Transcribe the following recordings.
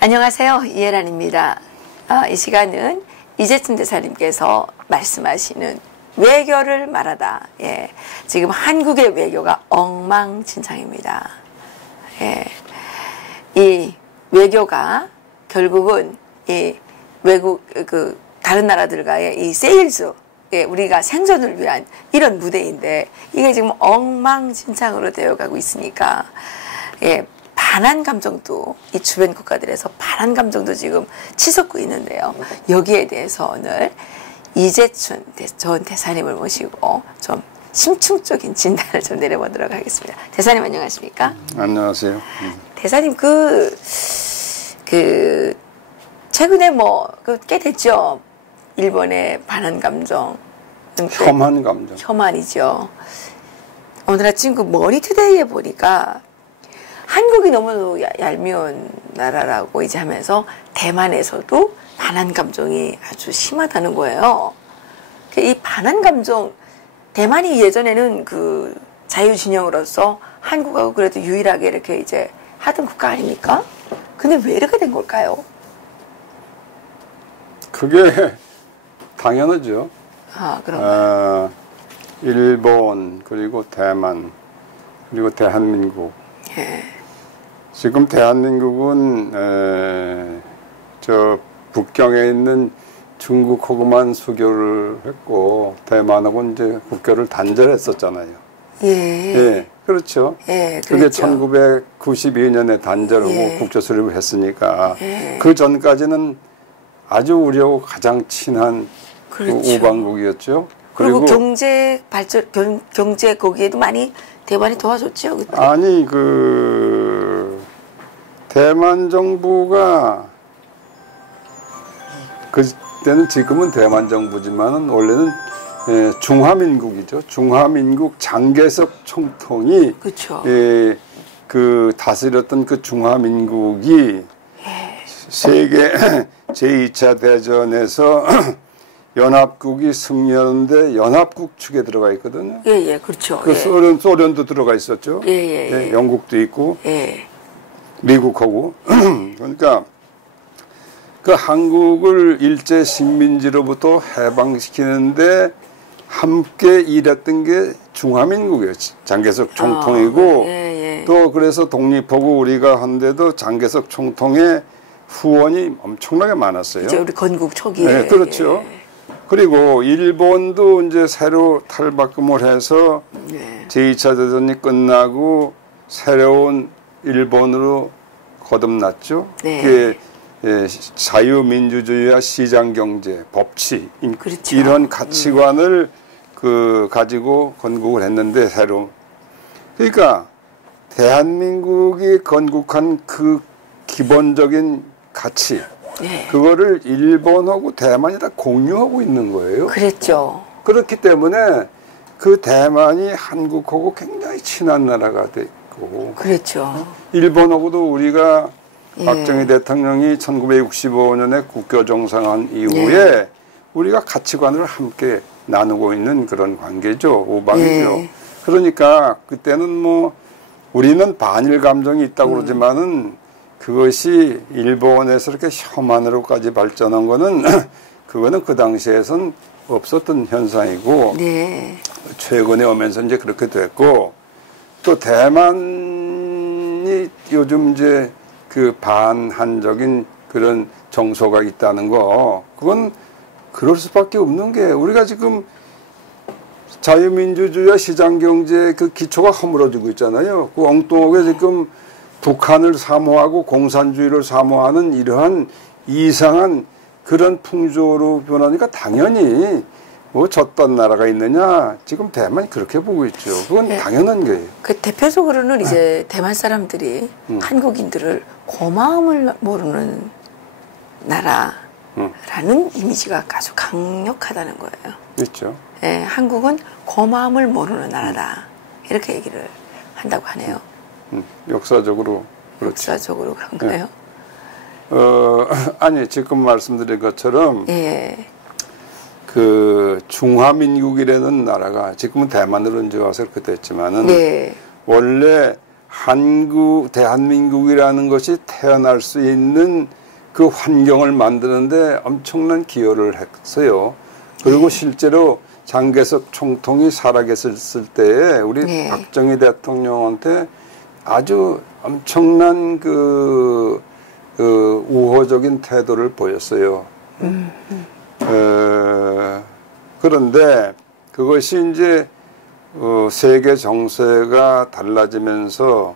안녕하세요. 이혜란입니다. 이 시간은 이재춘 대사님께서 말씀하시는 외교를 말하다. 예, 지금 한국의 외교가 엉망진창입니다. 예, 이 외교가 결국은 이 외국 다른 나라들과의 이 세일즈, 예, 우리가 생존을 위한 이런 무대인데 이게 지금 엉망진창으로 되어가고 있으니까 예. 반한 감정도 이 주변 국가들에서 반한 감정도 지금 치솟고 있는데요. 여기에 대해서 오늘 이재춘 전 대사님을 모시고 좀 심층적인 진단을 좀 내려보도록 하겠습니다. 대사님 안녕하십니까? 안녕하세요. 대사님 최근에 꽤 됐죠. 일본의 반한 감정, 혐한 감정. 혐한이죠. 오늘 아침 그 머니투데이에 보니까. 한국이 너무 얄미운 나라라고 이제 하면서 대만에서도 반한 감정이 아주 심하다는 거예요. 이 반한 감정, 대만이 예전에는 그 자유진영으로서 한국하고 그래도 유일하게 이렇게 이제 하던 국가 아닙니까? 근데 왜 이렇게 된 걸까요? 그게 당연하죠. 그런가요? 일본, 그리고 대만, 그리고 대한민국. 예. 지금 대한민국은 저 북경에 있는 중국하고만 수교를 했고 대만하고 이제 국교를 단절했었잖아요. 예. 예, 그렇죠. 예, 그게 그렇죠. 1992년에 단절하고 예. 국조 수립을 했으니까 예. 그 전까지는 아주 우리하고 가장 친한 그렇죠. 그 우방국이었죠. 그리고 경제 발전, 경제 거기에도 많이 대만이 도와줬죠. 그때. 아니 대만 정부가 그때는 지금은 대만 정부지만은 원래는 중화민국이죠. 중화민국 장개석 총통이 그렇죠. 다스렸던 그 중화민국이 세계 제2차 대전에서 연합국이 승리하는데 연합국 축에 들어가 있거든요. 예, 그렇죠. 그 예. 소련도 들어가 있었죠. 예. 영국도 있고, 예. 미국하고. 그러니까 그 한국을 일제 식민지로부터 해방시키는데 함께 일했던 게 중화민국이에요. 장개석 총통이고, 또 그래서 독립하고 우리가 한데도 장개석 총통의 후원이 엄청나게 많았어요. 이제 우리 건국 초기에. 네, 그렇죠. 예. 그리고 일본도 이제 새로 탈바꿈을 해서 제2차 대전이 끝나고 새로운 일본으로 거듭났죠. 그게 자유민주주의와 시장경제, 법치, 그렇죠. 이런 가치관을 가지고 건국을 했는데 새로. 그러니까 대한민국이 건국한 그 기본적인 가치, 그거를 일본하고 대만이 다 공유하고 있는 거예요. 그랬죠. 그렇기 때문에 그 대만이 한국하고 굉장히 친한 나라가 됐고. 그랬죠. 일본하고도 우리가 박정희 대통령이 1965년에 국교 정상한 이후에 우리가 가치관을 함께 나누고 있는 그런 관계죠. 우방이죠. 그러니까 그때는 우리는 반일 감정이 있다고 그러지만은 그것이 일본에서 이렇게 혐한으로까지 발전한 거는 그거는 그 당시에선 없었던 현상이고 최근에 오면서 이제 그렇게 됐고 또 대만이 요즘 이제 그 반한적인 그런 정서가 있다는 거 그건 그럴 수밖에 없는 게 우리가 지금 자유민주주의와 시장경제 그 기초가 허물어지고 있잖아요. 그 엉뚱하게 지금 북한을 사모하고 공산주의를 사모하는 이러한 이상한 그런 풍조로 변하니까 당연히 졌던 나라가 있느냐 지금 대만이 그렇게 보고 있죠. 그건 당연한 거예요. 그 대표적으로는 이제 대만 사람들이 한국인들을 고마움을 모르는 나라라는 이미지가 아주 강력하다는 거예요. 그렇죠. 한국은 고마움을 모르는 나라다 이렇게 얘기를 한다고 하네요. 역사적으로 그렇지. 역사적으로 그런가요? 아니 지금 말씀드린 것처럼 예. 그 중화민국이라는 나라가 지금은 대만으로 이제 와서 그렇게 됐지만은 네. 원래 대한민국이라는 것이 태어날 수 있는 그 환경을 만드는데 엄청난 기여를 했어요. 그리고 실제로 장개석 총통이 살아계셨을 때에 우리 박정희 대통령한테 아주 엄청난 그 우호적인 태도를 보였어요. 그런데 그것이 이제 세계 정세가 달라지면서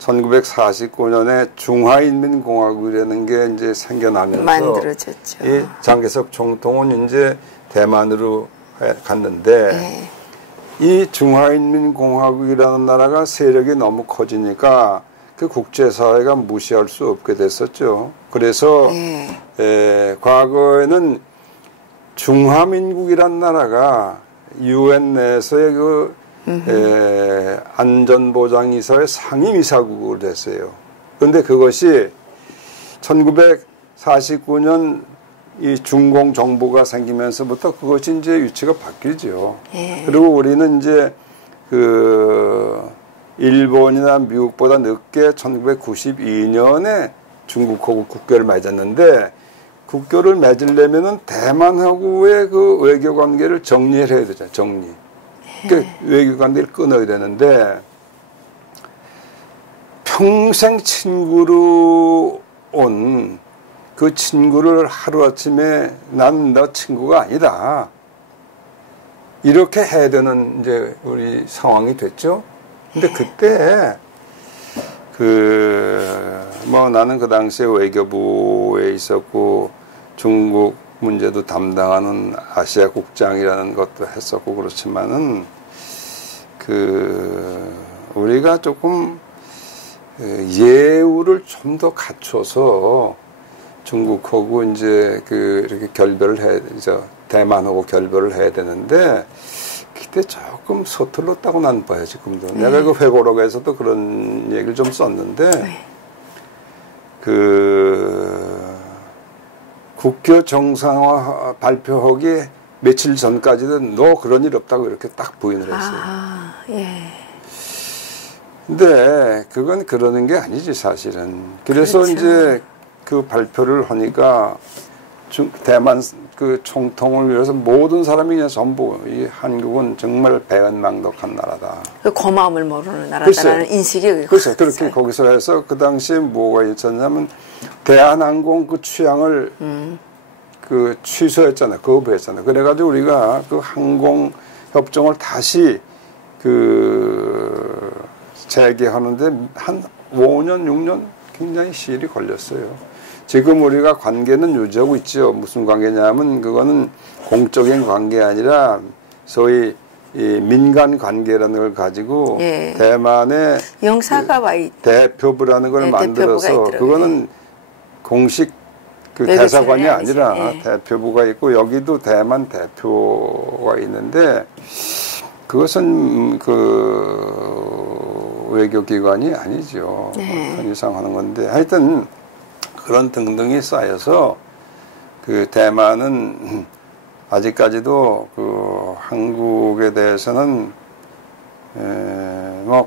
1949년에 중화인민공화국이라는 게 이제 생겨나면서 만들어졌죠. 이 장개석 총통은 이제 대만으로 갔는데 이 중화인민공화국이라는 나라가 세력이 너무 커지니까 그 국제사회가 무시할 수 없게 됐었죠. 그래서 과거에는 중화민국이란 나라가 UN 내에서의 그 안전보장이사의 상임이사국으로 됐어요. 그런데 그것이 1949년 이 중공 정부가 생기면서부터 그것이 이제 위치가 바뀌죠. 그리고 우리는 이제 그 일본이나 미국보다 늦게 1992년에 중국하고 국교를 맺었는데 국교를 맺으려면은 대만하고의 그 외교 관계를 정리해야 되잖아요. 정리. 그러니까 외교 관계를 끊어야 되는데 평생 친구로 온 그 친구를 하루아침에 난 너 친구가 아니다. 이렇게 해야 되는 이제 우리 상황이 됐죠. 근데 그때 나는 그 당시에 외교부에 있었고 중국 문제도 담당하는 아시아 국장이라는 것도 했었고 그렇지만은 우리가 조금 예우를 좀 더 갖춰서 중국하고 이제 이렇게 대만하고 결별을 해야 되는데 그때 조금 서툴렀다고 난 봐요, 지금도. 내가 그 회고록에서도 그런 얘기를 좀 썼는데 국교 정상화 발표하기 며칠 전까지도 너 그런 일 없다고 이렇게 딱 부인을 했어요. 근데 그건 그러는 게 아니지, 사실은. 그래서 그렇죠. 이제 그 발표를 하니까 대만 그 총통을 위해서 모든 사람이 그냥 전부 이 한국은 정말 배은망덕한 나라다. 그 고마움을 모르는 나라다라는 인식이 글쎄 그렇게 거기서 해서 그 당시에 뭐가 있었냐면 대한항공 그 취향을 그 취소했잖아요. 거부했잖아요. 그래가지고 우리가 그 항공 협정을 다시 재개하는데 한 5년, 6년 굉장히 시일이 걸렸어요. 지금 우리가 관계는 유지하고 있죠. 무슨 관계냐면 그거는 공적인 관계 아니라 소위 이 민간 관계라는 걸 가지고 대만의 영사가 대표부라는 걸 만들어서 그거는 공식 대사관이 아니라 대표부가 있고 여기도 대만 대표가 있는데 그것은 외교기관이 아니죠. 어떤 이상 하는 건데 하여튼 그런 등등이 쌓여서 대만은 아직까지도 한국에 대해서는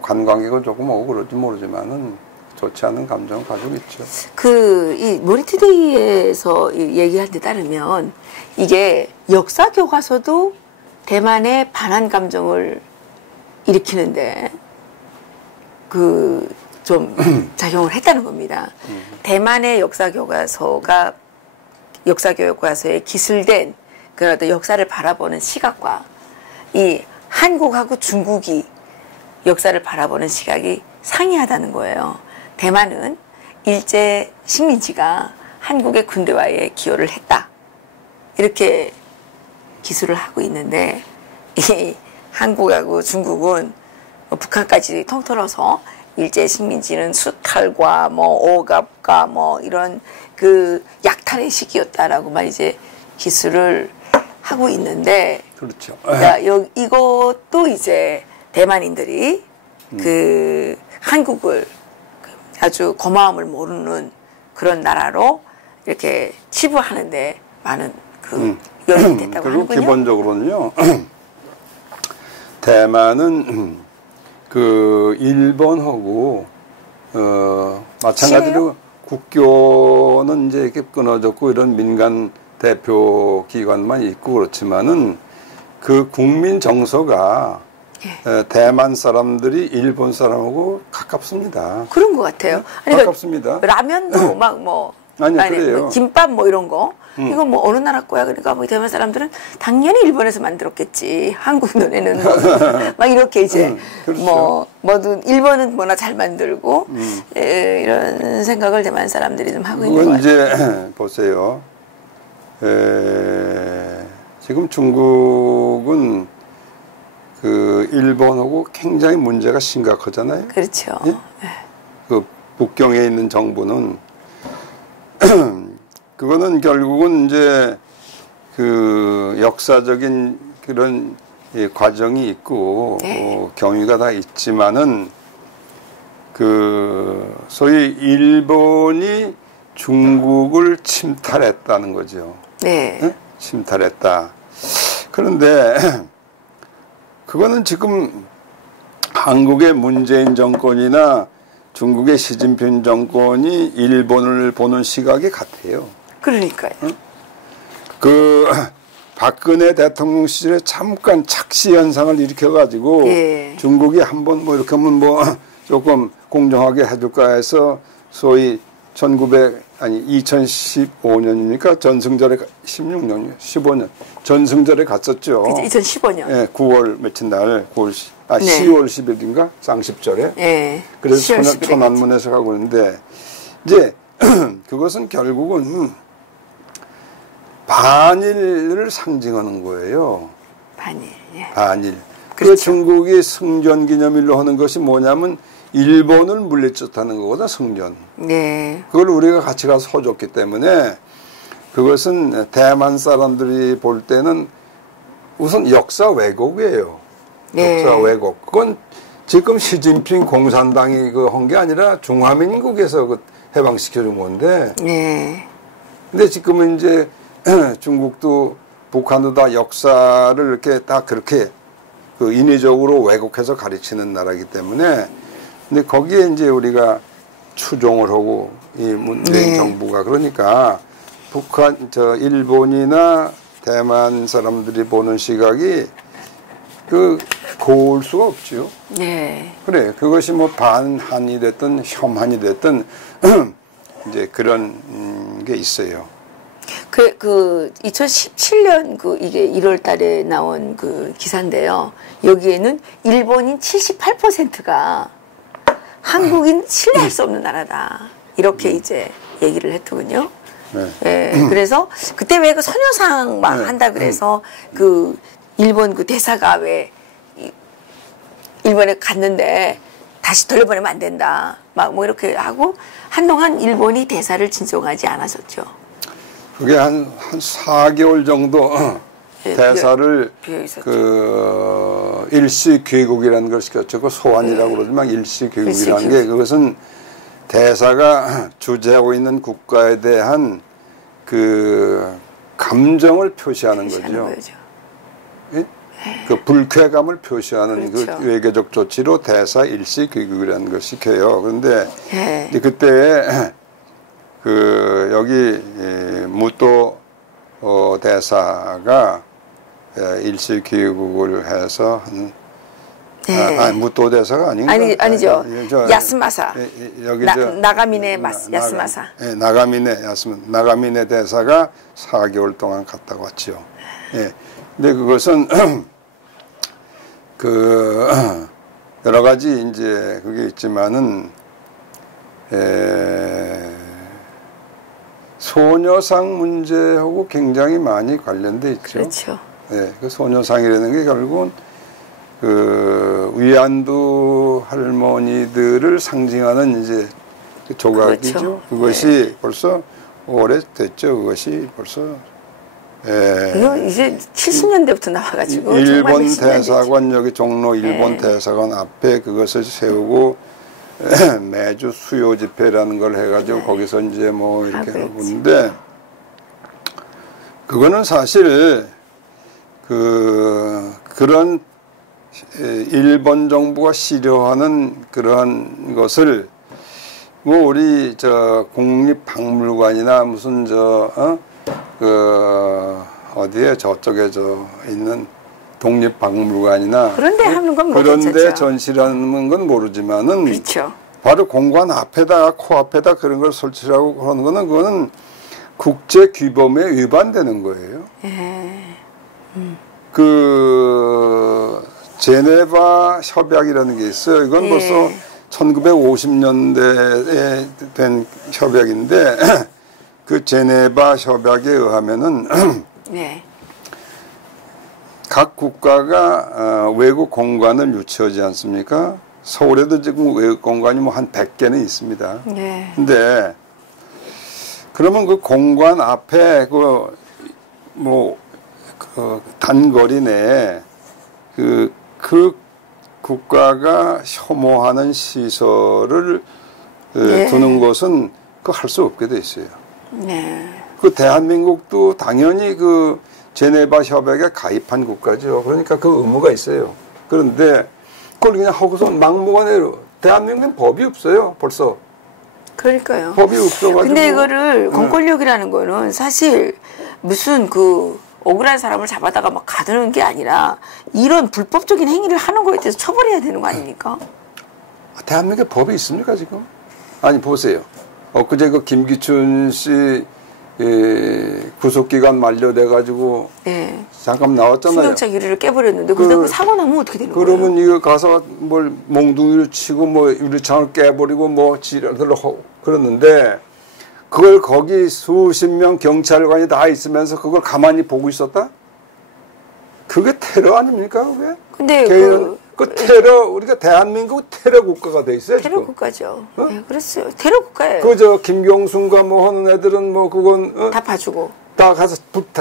관광객은 조금 오고 그럴지 모르지만은 좋지 않은 감정을 가지고 있죠. 이 모니투데이에서 얘기할 때 따르면 이게 역사 교과서도 대만의 반한 감정을 일으키는데 좀 작용을 했다는 겁니다. 대만의 역사 교과서에 기술된 그런 어떤 역사를 바라보는 시각과 이 한국하고 중국이 역사를 바라보는 시각이 상이하다는 거예요. 대만은 일제 식민지가 한국의 군대와의 기여를 했다. 이렇게 기술을 하고 있는데 이 한국하고 중국은 북한까지 통틀어서 일제 식민지는 수탈과 억압과 이런 약탈의 시기였다라고 이제 기술을 하고 있는데 그렇죠. 그러니까 이것도 이제 대만인들이 한국을 아주 고마움을 모르는 그런 나라로 이렇게 치부하는데 많은 그 요인이 됐다고 그리고 하는군요. 기본적으로는요. 대만은 그 일본하고 마찬가지로 국교는 이제 이렇게 끊어졌고 이런 민간 대표 기관만 있고 그렇지만은 그 국민 정서가 대만 사람들이 일본 사람하고 가깝습니다. 그런 것 같아요. 아니, 가깝습니다. 라면도 막 뭐 그래요. 뭐 김밥 뭐 이런 거 이거 뭐 어느 나라 거야? 그러니까 뭐 대만 사람들은 당연히 일본에서 만들었겠지. 한국 눈에는 막 이렇게 이제 그렇죠. 뭐든 일본은 뭐나 잘 만들고 이런 생각을 대만 사람들이 좀 하고 있는 것 그건 같아요. 이제 보세요. 지금 중국은 그 일본하고 굉장히 문제가 심각하잖아요. 그렇죠. 예? 그 북경에 있는 정부는 그거는 결국은 이제 그 역사적인 그런 과정이 있고 경위가 다 있지만은 그 소위 일본이 중국을 침탈했다는 거죠. 네. 예? 침탈했다. 그런데 그거는 지금 한국의 문재인 정권이나 중국의 시진핑 정권이 일본을 보는 시각이 같아요. 그러니까요. 그 박근혜 대통령 시절에 잠깐 착시 현상을 일으켜가지고 중국이 한번 뭐 이렇게 하면 뭐 조금 공정하게 해줄까 해서 소위 2015년입니까? 전승절에 16년이요, 15년 전승절에 갔었죠. 그죠, 2015년. 예, 9월 며칠 날 10월 10일인가 상십절에. 네. 그래서 천안문에서 가고 있는데 이제 그것은 결국은 반일을 상징하는 거예요. 반일. 예. 반일. 그렇죠. 그 중국이 승전기념일로 하는 것이 뭐냐면 일본을 물리쳤다는 거거든, 승전. 네. 그걸 우리가 같이 가서 서줬기 때문에 그것은 대만 사람들이 볼 때는 우선 역사 왜곡이에요. 네. 역사 왜곡. 그건 지금 시진핑 공산당이 그 한 게 아니라 중화민국에서 그 해방시켜준 건데. 네. 근데 지금은 이제 중국도 북한도 다 역사를 이렇게 다 그렇게 그 인위적으로 왜곡해서 가르치는 나라이기 때문에 근데 거기에 이제 우리가 추종을 하고 이 문재인 정부가 그러니까 일본이나 대만 사람들이 보는 시각이 그 고울 수가 없죠. 네. 그래 그것이 뭐 반한이 됐든 혐한이 됐든 이제 그런 게 있어요. 그 2017년 이게 1월 달에 나온 그 기사인데요. 여기에는 일본인 78%가 한국인 신뢰할 수 없는 나라다. 이렇게 이제 얘기를 했더군요. 네. 예, 그래서 그때 왜 그 소녀상 막 한다 그래서 그 일본 그 대사가 왜 일본에 갔는데 다시 돌려보내면 안 된다. 막 뭐 이렇게 하고 한동안 일본이 대사를 진정하지 않았었죠. 그게 한 4개월 정도 대사를 그 일시 귀국이라는 걸 시켰죠. 그 소환이라고 그러지만 일시 귀국이라는 게 그것은 대사가 주재하고 있는 국가에 대한 그 감정을 표시하는 거죠. 예? 그 불쾌감을 표시하는 그렇죠. 그 외교적 조치로 대사 일시 귀국이라는 걸 시켜요. 그런데 이제 그때 그 여기 무또 대사가 일시 귀국을 해서 무또 대사가 아닌가? 아니죠. 야스마사. 여기 나가미네 야스마사. 나가미네 대사가 4개월 동안 갔다 왔죠. 예. 근데 그것은 그 여러 가지 이제 그게 있지만은 소녀상 문제하고 굉장히 많이 관련돼 있죠. 그렇죠. 예, 그 소녀상이라는 게 결국은 그 위안부 할머니들을 상징하는 이제 그 조각이죠. 그렇죠. 그것이 벌써 오래됐죠. 그것이 벌써. 이거 이제 70년대부터 나와가지고 일본 대사관 여기 종로 일본 대사관 앞에 그것을 세우고 매주 수요 집회라는 걸 해가지고 네. 거기서 이제 뭐 이렇게 그렇지. 하고 있는데 그거는 사실 그런 일본 정부가 싫어하는 그런 것을 뭐 우리 저 국립박물관이나 무슨 어디에 저쪽에 있는 독립박물관이나 그런데 하는 건 뭐 그런데 괜찮죠. 전시라는 건 모르지만은 그렇죠. 바로 공관 앞에다 코앞에다 그런 걸 설치하고 그러는 거는 그거는 국제 규범에 위반되는 거예요. 예. 그 제네바 협약이라는 게 있어요. 이건 예. 벌써 1950년대에 된 협약인데 그 제네바 협약에 의하면은 네. 각 국가가 외국 공관을 유치하지 않습니까? 서울에도 지금 외국 공관이 뭐 한 100개는 있습니다. 네. 근데 그러면 그 공관 앞에 단거리 내에 그 국가가 혐오하는 시설을 네. 두는 것은 그 할 수 없게 돼 있어요. 네. 그 대한민국도 당연히 그 제네바 협약에 가입한 국가죠. 그러니까 그 의무가 있어요. 그런데 그걸 그냥 하고서 막무가내로 대한민국엔 법이 없어요. 벌써. 그러니까요. 법이 없어가지고. 근데 이거를 공권력이라는 거는 사실 무슨 그 억울한 사람을 잡아다가 막 가두는 게 아니라 이런 불법적인 행위를 하는 거에 대해서 처벌해야 되는 거 아닙니까? 대한민국에 법이 있습니까 지금? 아니 보세요. 엊그제 그 김기춘 씨 구속기간 만료돼가지고 네. 잠깐 나왔잖아요. 승용차 유리를 깨버렸는데 근데 그 사고 나면 어떻게 되는 거예요? 그러면 이거 가서 뭘 몽둥이를 치고 뭐 유리창을 깨버리고 뭐 지랄을 하고 그러는데 그걸 거기 수십 명 경찰관이 다 있으면서 그걸 가만히 보고 있었다? 그게 테러 아닙니까 그게? 근데 그 테러 우리가 대한민국 테러 국가가 돼 있어요. 테러 지금. 국가죠. 어? 네, 그랬어요. 테러 국가예요. 그저 김경순과 뭐 하는 애들은 뭐 그건 다 봐주고 다 가서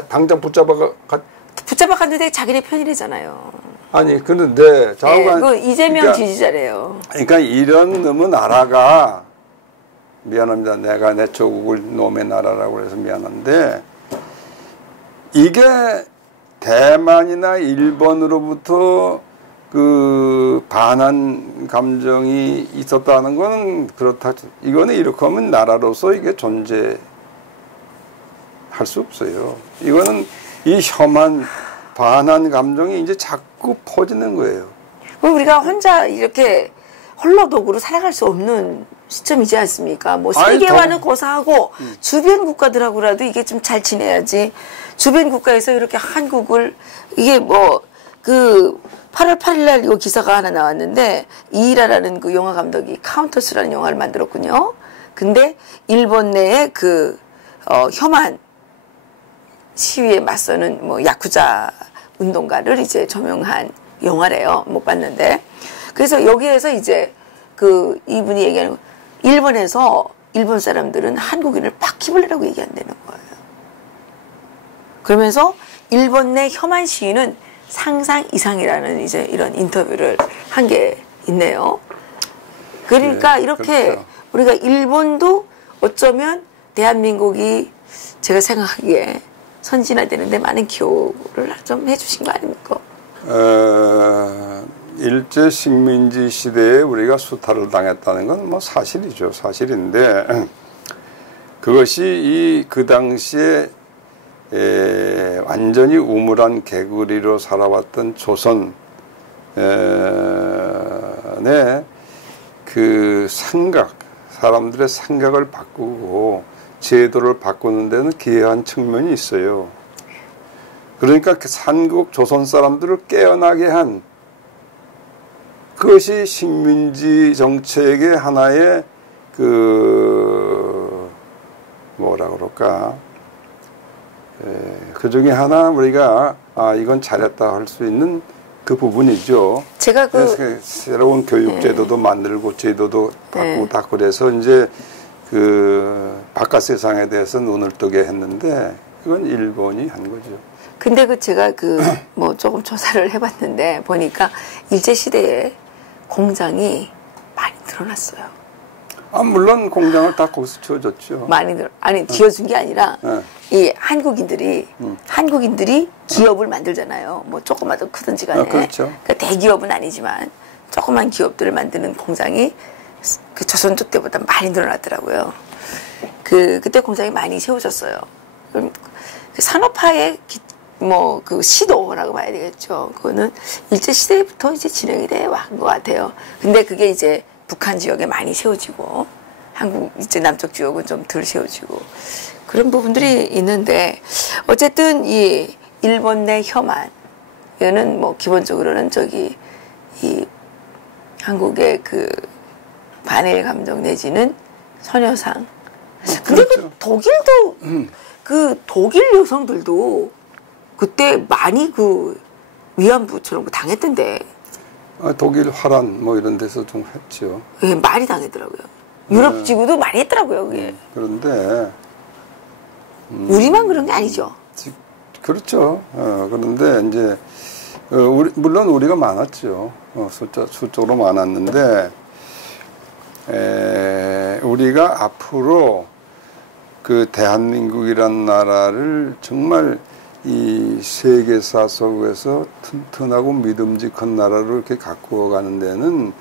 당장 붙잡아갔는데 자기네 편이래잖아요. 아니 그런데 좌우간 그 이재명 지지자래요. 그러니까 이런 놈은 나라가 미안합니다. 내가 내 조국을 놈의 나라라고 해서 미안한데 이게 대만이나 일본으로부터 그 반한 감정이 있었다는 거는 그렇다. 이거는 이렇게 하면 나라로서 이게 존재할 수 없어요. 이거는 이 혐한 반한 감정이 이제 자꾸 퍼지는 거예요. 그럼 우리가 혼자 이렇게 홀로독으로 살아갈 수 없는 시점이지 않습니까? 뭐 세계와는 고사하고 주변 국가들하고라도 이게 좀 잘 지내야지. 주변 국가에서 이렇게 한국을 이게 뭐 그 8월 8일 날 이거 기사가 하나 나왔는데 이이라라는 그 영화 감독이 카운터스라는 영화를 만들었군요. 근데 일본 내에 그 혐한 시위에 맞서는 뭐 야쿠자 운동가를 이제 조명한 영화래요. 못 봤는데. 그래서 여기에서 이제 그 이분이 얘기하는 거, 일본에서 일본 사람들은 한국인을 바퀴벌레라고 얘기한다는 거예요. 그러면서 일본 내 혐한 시위는 상상 이상이라는 이제 이런 인터뷰를 한 게 있네요. 그러니까 네, 이렇게 그렇죠. 우리가 일본도 어쩌면 대한민국이 제가 생각하기에 선진화되는데 많은 기여를 좀 해주신 거 아닙니까? 일제 식민지 시대에 우리가 수탈을 당했다는 건 뭐 사실이죠. 사실인데 그것이 그 당시에 완전히 우물한 개구리로 살아왔던 조선의 그 사람들의 생각을 바꾸고 제도를 바꾸는 데는 기여한 측면이 있어요. 그러니까 그 한국 조선 사람들을 깨어나게 한 그것이 식민지 정책의 하나의 그 뭐라 그럴까 그 중에 하나 우리가 이건 잘했다 할 수 있는 그 부분이죠. 제가 새로운 교육 제도도 만들고 제도도 바꾸고 다 그래서 이제 그 바깥 세상에 대해서 눈을 뜨게 했는데 이건 일본이 한 거죠. 근데 제가 뭐 조금 조사를 해봤는데 보니까 일제 시대에 공장이 많이 네. 늘어났어요. 아, 물론 공장을 다 거기서 지어줬죠. 아니, 지어준 게 아니라, 네. 이 한국인들이 기업을 만들잖아요. 뭐 조그마도 크든지 간에. 그렇죠. 그러니까 대기업은 아니지만, 조그만 기업들을 만드는 공장이 그 조선조 때보다 많이 늘어났더라고요. 그때 공장이 많이 세워졌어요. 그럼 그 산업화의 그 시도라고 봐야 되겠죠. 그거는 일제시대부터 이제 진행이 돼 왔던 것 같아요. 근데 그게 이제 북한 지역에 많이 세워지고, 한국, 이제 남쪽 지역은 좀 덜 세워지고, 그런 부분들이 있는데, 어쨌든 이 일본 내 혐한, 이거는 뭐 기본적으로는 이 한국의 그 반일 감정 내지는 선여상. 근데 그렇죠. 독일도, 그 독일 여성들도 그때 많이 그 위안부처럼 당했던데. 독일 화란 뭐 이런 데서 좀 했죠. 예, 많이 당했더라고요. 유럽 지구도 많이 했더라고요, 그게. 그런데 우리만 그런 게 아니죠. 그렇죠. 그런데 이제 물론 우리가 많았죠. 수적으로 많았는데 우리가 앞으로 그 대한민국이란 나라를 정말 이 세계사 속에서 튼튼하고 믿음직한 나라로 이렇게 가꾸어 가는 데는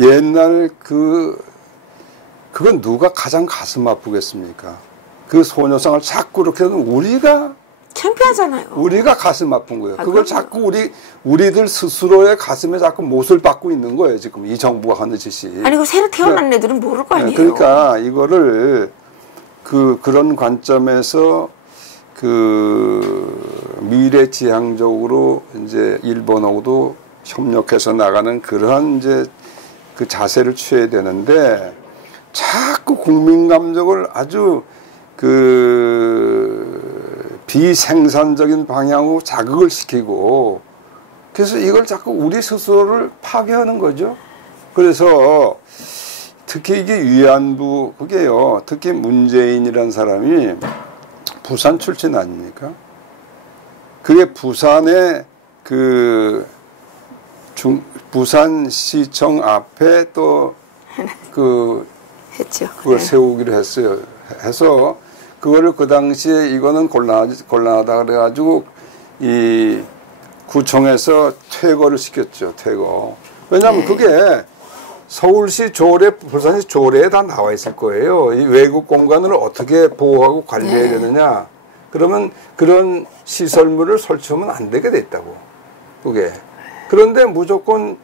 옛날 그건 누가 가장 가슴 아프겠습니까? 그 소녀상을 자꾸 이렇게 하면 창피하잖아요. 우리가 가슴 아픈 거예요. 그걸 그럼요. 자꾸 우리들 스스로의 가슴에 자꾸 못을 박고 있는 거예요. 지금 이 정부가 하는 짓이. 아니, 그 새로 태어난 애들은 모를 거 아니에요. 그러니까 이거를 그런 관점에서 미래지향적으로 이제 일본하고도 협력해서 나가는 그러한 이제 그 자세를 취해야 되는데 자꾸 국민 감정을 아주 비생산적인 방향으로 자극을 시키고 그래서 이걸 자꾸 우리 스스로를 파괴하는 거죠. 그래서 특히 이게 위안부 그게요. 특히 문재인이라는 사람이 부산 출신 아닙니까? 그게 부산의 부산시청 앞에 또 했죠. 그걸 네. 세우기로 했어요. 해서 그거를 그 당시에 이거는 곤란하다 그래가지고 이 구청에서 퇴거를 시켰죠. 퇴거. 왜냐하면 그게 서울시 조례, 부산시 조례에 다 나와 있을 거예요. 이 외국 공간을 어떻게 보호하고 관리해야 되느냐. 그러면 그런 시설물을 설치하면 안 되게 돼 있다고. 그게. 그런데 무조건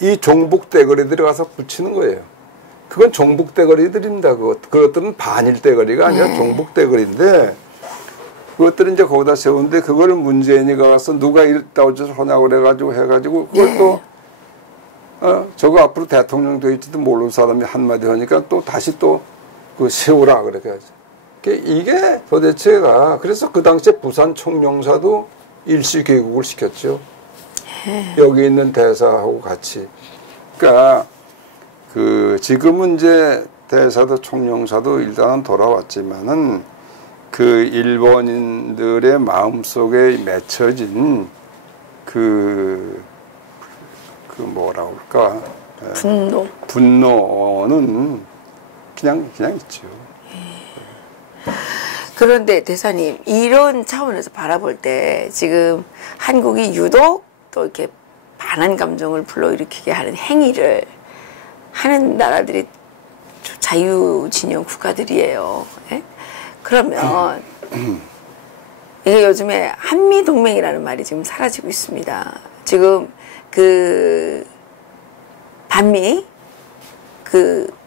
이 종북대거리들이 가서 붙이는 거예요. 그건 종북대거리들입니다. 그것들은 반일대거리가 아니라 종북대거리인데 그것들은 이제 거기다 세우는데 그거를 문재인이 가서 누가 이랬다고 하냐고 그래가지고 해가지고 그걸 또 저거 앞으로 대통령 될지도 모르는 사람이 한마디 하니까 또 다시 또 세우라 그렇게 하죠. 이게 도대체가 그래서 그 당시에 부산 총영사도 일시 개국을 시켰죠. 여기 있는 대사하고 같이. 그러니까 지금은 이제 대사도 총영사도 일단은 돌아왔지만은 그 일본인들의 마음속에 맺혀진 뭐라고 할까? 분노는 그냥 있죠. 그런데 대사님, 이런 차원에서 바라볼 때 지금 한국이 유독 또 이렇게 반한 감정을 불러일으키게 하는 행위를 하는 나라들이 자유진영 국가들이에요. 예? 그러면 이게 요즘에 한미동맹이라는 말이 지금 사라지고 있습니다. 지금 반미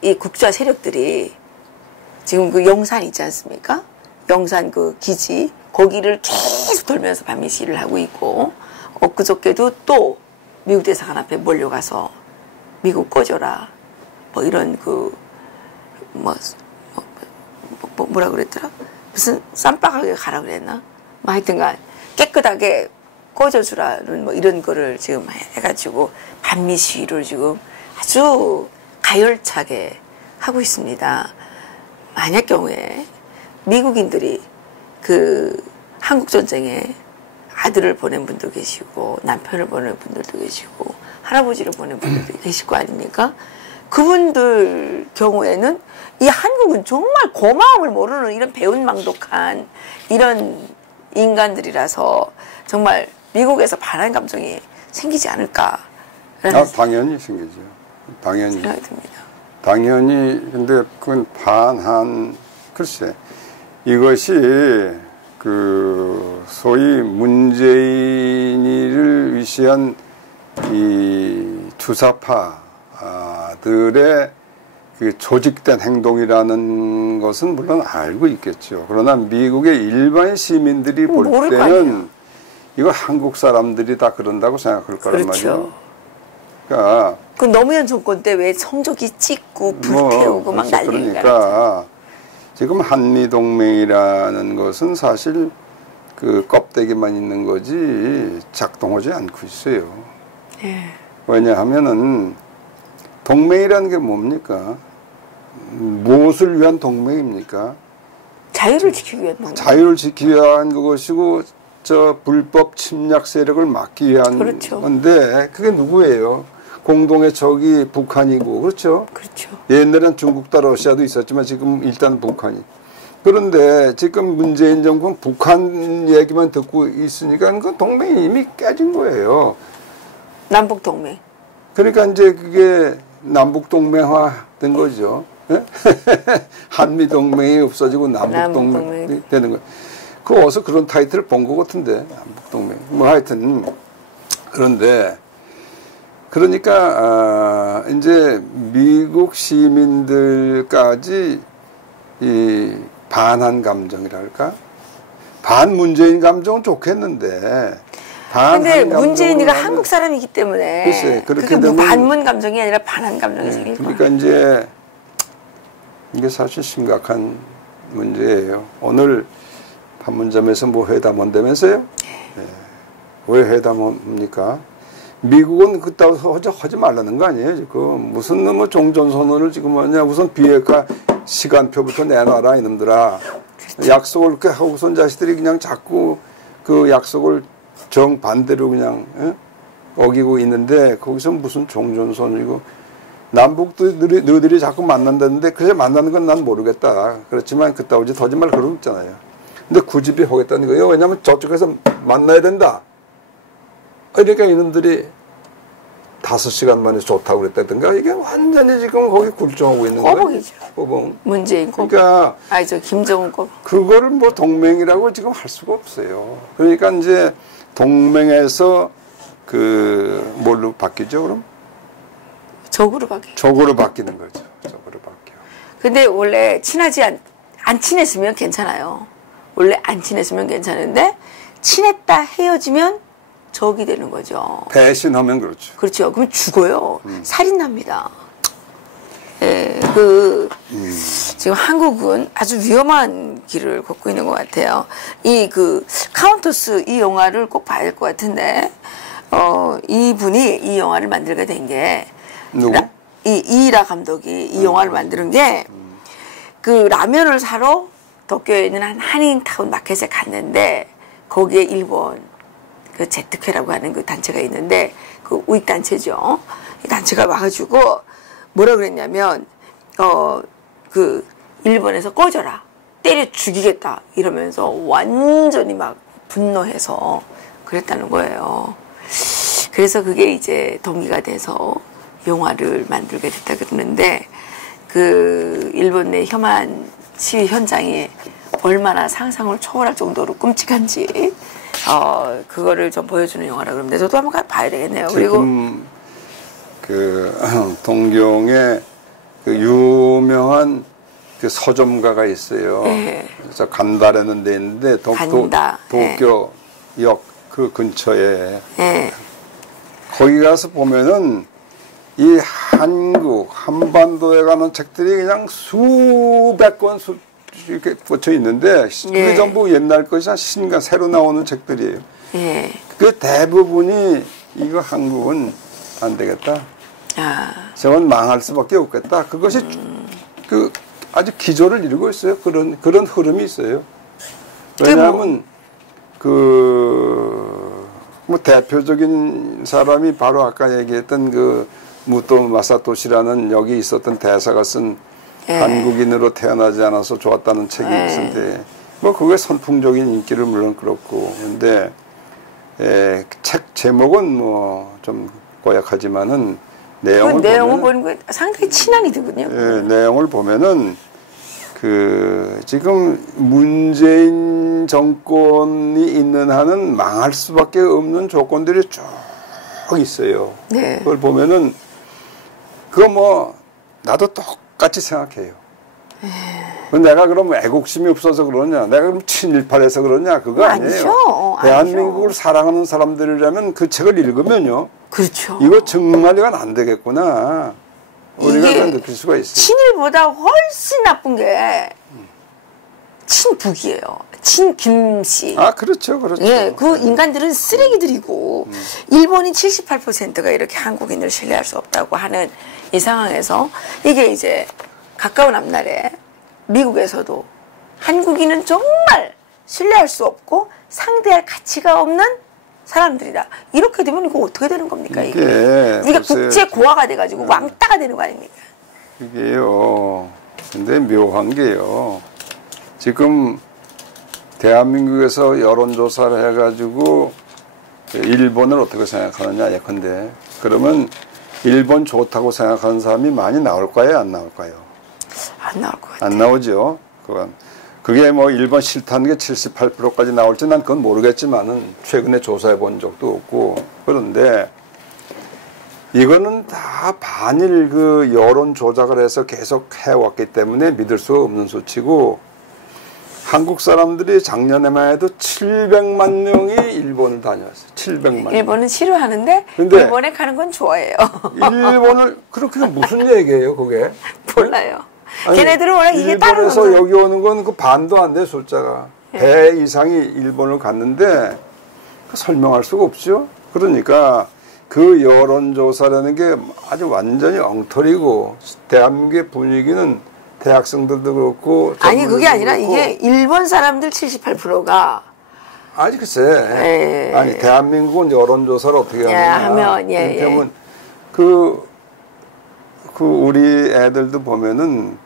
이 국자 세력들이 지금 영산 있지 않습니까? 영산 기지 거기를 계속 돌면서 반미 시위를 하고 있고 엊그저께도 또 미국 대사관 앞에 몰려가서 미국 꺼져라 뭐 이런 뭐라 그랬더라? 무슨 쌈박하게 가라 그랬나? 뭐 하여튼간 깨끗하게 꺼져주라는 뭐 이런 거를 지금 해가지고 반미 시위를 지금 아주 가열차게 하고 있습니다. 만약 경우에 미국인들이 한국 전쟁에 아들을 보낸 분도 계시고 남편을 보낸 분들도 계시고 할아버지를 보낸 분들도 계실 거 아닙니까? 그분들 경우에는 이 한국은 정말 고마움을 모르는 이런 배은망덕한 이런 인간들이라서 정말 미국에서 반한 감정이 생기지 않을까라는 당연히 생기죠. 당연히. 생각이 듭니다. 당연히. 근데 그건 반한, 글쎄, 이것이 그 소위 문재인이를 위시한 이 투사파들의 그 조직된 행동이라는 것은 물론 알고 있겠죠. 그러나 미국의 일반 시민들이 볼 때는 이거 한국 사람들이 다 그런다고 생각할 거란 그렇죠. 말이에요. 그러니까 그 노무현 정권 때 왜 성조기 찍고 불태우고 막 난리가 그러니까 지금 한미동맹이라는 것은 사실 그 껍데기만 있는 거지 작동하지 않고 있어요. 예. 왜냐하면은 동맹이라는 게 뭡니까? 무엇을 위한 동맹입니까? 자유를 지키기 위한 동맹. 자유를 지키기 위한 그것이고 저 불법 침략 세력을 막기 위한 그렇죠. 건데 그게 누구예요? 공동의 적이 북한이고 그렇죠? 그렇죠. 옛날엔 중국과 러시아도 있었지만 지금 일단 북한이. 그런데 지금 문재인 정부는 북한 얘기만 듣고 있으니까 그 동맹이 이미 깨진 거예요. 남북 동맹. 그러니까 이제 그게 남북 동맹화 된 거죠. 예? 한미 동맹이 없어지고 남북 동맹이 되는 거예요. 그 어디서 그런 타이틀을 본 것 같은데 남북 동맹. 뭐 하여튼 그런데 그러니까 이제 미국 시민들까지 이 반한 감정이랄까? 반 문재인 감정은 좋겠는데 근데 문재인이가 한국 사람이기 때문에 글쎄, 그렇게 그게 되면 반문 감정이 아니라 반한 감정이 생길 거예요. 그러니까 이제 이게 사실 심각한 문제예요. 오늘 판문점에서 뭐 회담한다면서요? 네. 왜 회담합니까? 미국은 그따위 하지 말라는 거 아니에요, 지금. 무슨 뭐 종전선언을 지금 하냐. 우선 비핵화 시간표부터 내놔라, 이놈들아. 그렇죠. 약속을 그렇게 하고선 자식들이 그냥 자꾸 그 약속을 정반대로 그냥, 예? 어기고 있는데, 거기서 무슨 종전선언이고, 남북도 너희들이 자꾸 만난다는데, 그래서 만나는 건 난 모르겠다. 그렇지만 그따위 더지 말 그러고 있잖아요. 근데 굳이 하겠다는 거예요. 왜냐면 저쪽에서 만나야 된다. 그러니까 이놈들이 5시간 만에 좋다고 그랬다든가 이게 완전히 지금 거기 굴종하고 있는 거예요. 꼬북이죠. 꼬북. 문재인 꼬북. 그러니까 김정은 꼬북. 그거를 뭐 동맹이라고 지금 할 수가 없어요. 그러니까 이제 동맹에서 그 뭘로 바뀌죠, 그럼? 적으로 바뀌죠. 적으로 바뀌는 거죠. 적으로 바뀌어. 근데 원래 안 친했으면 괜찮아요. 원래 안 친했으면 괜찮은데 친했다 헤어지면 적이 되는 거죠. 배신하면 그렇죠. 그렇죠. 그럼 죽어요. 살인납니다. 예, 지금 한국은 아주 위험한 길을 걷고 있는 것 같아요. 카운터스 이 영화를 꼭 봐야 될 것 같은데, 이분이 이 영화를 만들게 된 게, 누구? 이이라 감독이 이 영화를 만드는 게, 그 라면을 사러 도쿄에 있는 한 한인타운 마켓에 갔는데, 거기에 일본, 그 제트회라고 하는 그 단체가 있는데 그 우익 단체죠. 이 단체가 와가지고 뭐라 그랬냐면 그 일본에서 꺼져라 때려 죽이겠다 이러면서 완전히 막 분노해서 그랬다는 거예요. 그래서 그게 이제 동기가 돼서 영화를 만들게 됐다 그러는데 그 일본 내 혐한 시위 현장이 얼마나 상상을 초월할 정도로 끔찍한지 그거를 좀 보여주는 영화라 그러는데 저도 한번 봐야 되겠네요. 그리고 그 동경에 그 유명한 그 서점가가 있어요. 네. 그래서 간다라는 데 있는데 도쿄역 그 근처에 네. 거기 가서 보면은 이 한반도에 가는 책들이 그냥 수백 권 이렇게 꽂혀 있는데 그게 전부 옛날 것이 신간 새로 나오는 책들이에요. 그 대부분이 이거 한국은 안 되겠다. 저건 망할 수밖에 없겠다. 그것이 그 아주 기조를 이루고 있어요. 그런 흐름이 있어요. 왜냐하면 뭐 대표적인 사람이 바로 아까 얘기했던 그 무토 마사토시라는 여기 있었던 대사가 쓴 예. 한국인으로 태어나지 않아서 좋았다는 책이 예. 있었는데 뭐 그게 선풍적인 인기를 물론 그렇고 근데 책 제목은 뭐 좀 고약하지만은 내용을 보는 거 상당히 친한이더군요. 예, 내용을 보면은 그 지금 문재인 정권이 있는 한은 망할 수밖에 없는 조건들이 쭉 있어요. 네. 그걸 보면은 그거 뭐 나도 똑같이 생각해요. 내가 그럼 애국심이 없어서 그러냐? 내가 그럼 친일파라서 그러냐? 그거 아니에요. 대한민국을 아니죠. 사랑하는 사람들이라면 그 책을 읽으면요. 그렇죠. 이거 정말 이건 안 되겠구나. 우리가 느낄 수가 있어요. 친일보다 훨씬 나쁜 게 친북이에요. 친김씨. 아, 그렇죠, 그렇죠. 예, 그 인간들은 쓰레기들이고 일본이 78%가 이렇게 한국인을 신뢰할 수 없다고 하는 이 상황에서 이게 이제 가까운 앞날에 미국에서도 한국인은 정말 신뢰할 수 없고 상대할 가치가 없는 사람들이다. 이렇게 되면 이거 어떻게 되는 겁니까? 이게 우리가 국제 고아가 돼가지고 왕따가 되는 거 아닙니까? 이게요. 근데 묘한 게요. 지금 대한민국에서 여론조사를 해가지고 일본을 어떻게 생각하느냐 예컨대 그러면 일본 좋다고 생각하는 사람이 많이 나올까요? 안 나올까요? 안 나올 것 같아요. 안 나오죠. 그게 뭐 일본 싫다는 게 78%까지 나올지 난 그건 모르겠지만은 최근에 조사해 본 적도 없고 그런데 이거는 다 반일 그 여론 조작을 해서 계속 해왔기 때문에 믿을 수 없는 수치고 한국 사람들이 작년에만 해도 700만 명이 일본을 다녀왔어요. 700만 명. 일본은 싫어하는데 일본에 가는 건 좋아해요. 일본을 그렇게 무슨 얘기예요, 그게? 몰라요. 걔네들은 원래 이게 따로 일본에서 여기 오는 건 그 반도 안 돼, 숫자가. 배 이상이 일본을 갔는데 설명할 수가 없죠. 그러니까 그 여론조사라는 게 아주 완전히 엉터리고 대한민국의 분위기는 대학생들도 그렇고 아니 그게 아니라 이게 일본 사람들 78%가 아니 글쎄 아니 대한민국은 여론조사를 어떻게 하느냐 그러면 그 우리 애들도 보면은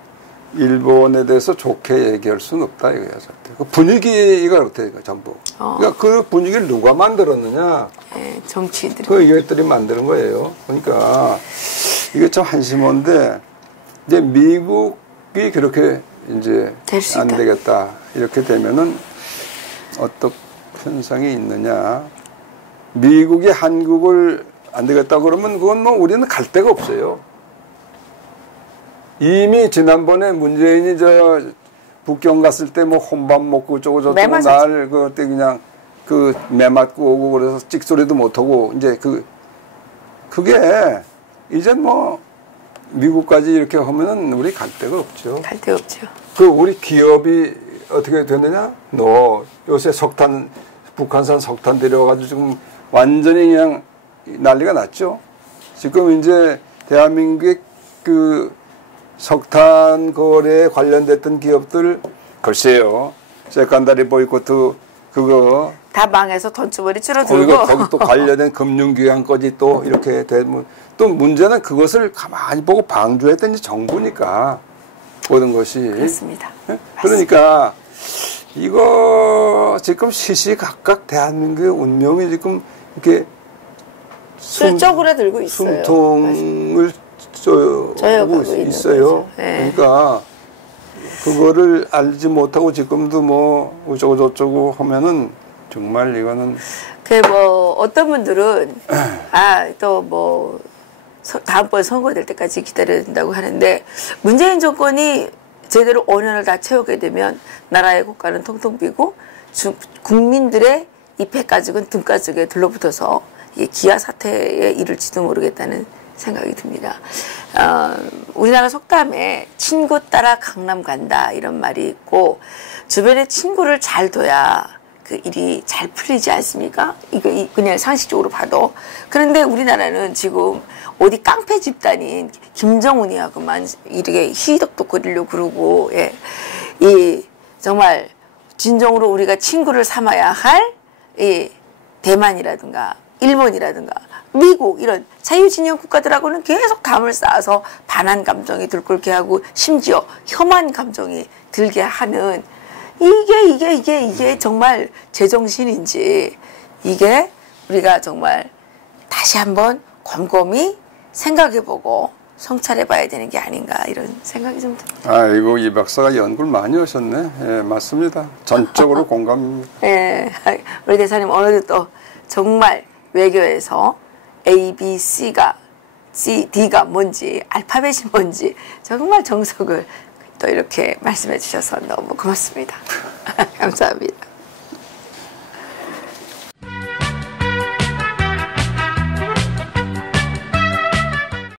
일본에 대해서 좋게 얘기할 수는 없다 이거야. 그 분위기가 그렇다니까 전부. 그러니까 그 분위기를 누가 만들었느냐? 정치인들이. 그 이것들이 만드는 거예요. 그러니까 이게 참 한심한데 이제 미국이 그렇게 이제 안 되겠다 이렇게 되면은 어떤 현상이 있느냐? 미국이 한국을 안 되겠다 그러면 그건 뭐 우리는 갈 데가 없어요. 이미 지난번에 문재인이 저 북경 갔을 때 뭐 혼밥 먹고 저쩌고 날 그때 그냥 그 매 맞고 오고 그래서 찍소리도 못 하고 이제 그게 이제 뭐 미국까지 이렇게 하면은 우리 갈 데가 없죠. 갈 데가 없죠. 그 우리 기업이 어떻게 됐느냐? 너 요새 북한산 석탄 데려와가지고 지금 완전히 그냥 난리가 났죠. 지금 이제 대한민국의 그 석탄 거래에 관련됐던 기업들 글쎄요. 세컨다리 보이코트 그거 다 망해서 돈주머니 줄어들고 거기 또 관련된 금융기관까지 또 이렇게 되면 또 문제는 그것을 가만히 보고 방조했던 정부니까 모든 것이 그렇습니다. 네? 그러니까 이거 지금 시시각각 대한민국의 운명이 지금 이렇게 쪼그라들고 있어요. 숨통을 쪼고 있어요. 네. 그러니까 그거를 알지 못하고 지금도 뭐 어쩌고 저쩌고 하면은 정말 이거는 뭐 어떤 분들은 또 뭐 다음번 선거될 때까지 기다려야 된다고 하는데 문재인 정권이 제대로 5년을 다 채우게 되면 나라의 국가는 통통 비고 국민들의 입회가죽은 등가죽에 둘러붙어서 이게 기아 사태에 이를지도 모르겠다는 생각이 듭니다. 우리나라 속담에 친구 따라 강남 간다 이런 말이 있고 주변에 친구를 잘 둬야 그 일이 잘 풀리지 않습니까? 이거 그냥 상식적으로 봐도. 그런데 우리나라는 지금 어디 깡패 집단인 김정은이하고만 이렇게 희덕덕거리려고 그러고 정말 진정으로 우리가 친구를 삼아야 할 이 대만이라든가 일본이라든가 미국 이런 자유진영 국가들하고는 계속 담을 쌓아서 반한 감정이 들끓게 하고 심지어 혐한 감정이 들게 하는 이게 정말 제정신인지 이게 우리가 정말 다시 한번 곰곰이 생각해보고 성찰해봐야 되는 게 아닌가 이런 생각이 좀 듭니다. 아이고 이 박사가 연구를 많이 하셨네. 예, 맞습니다. 전적으로 공감입니다. 예, 우리 대사님 오늘도 또 정말 외교에서 A, B, C가 C, D가 뭔지 알파벳이 뭔지 정말 정석을 또 이렇게 말씀해 주셔서 너무 고맙습니다. 감사합니다.